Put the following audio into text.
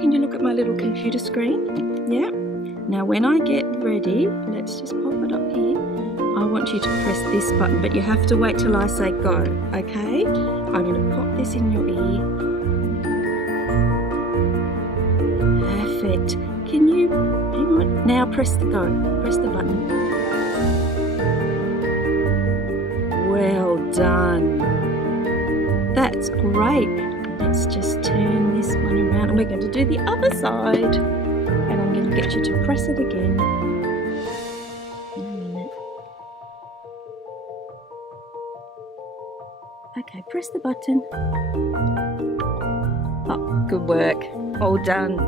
Can you look at my little computer screen? Yeah. Now when I get ready, let's just pop it up here. I want you to press this button, but you have to wait till I say go, okay? I'm going to pop this in your ear. Perfect. Can you, hang on, now press the go. Press the button. Well done. That's great. Let's just turn this one around and we're going to do the other side. And I'm going to get you to press it again. In a minute. Okay, press the button. Oh, good work. All done.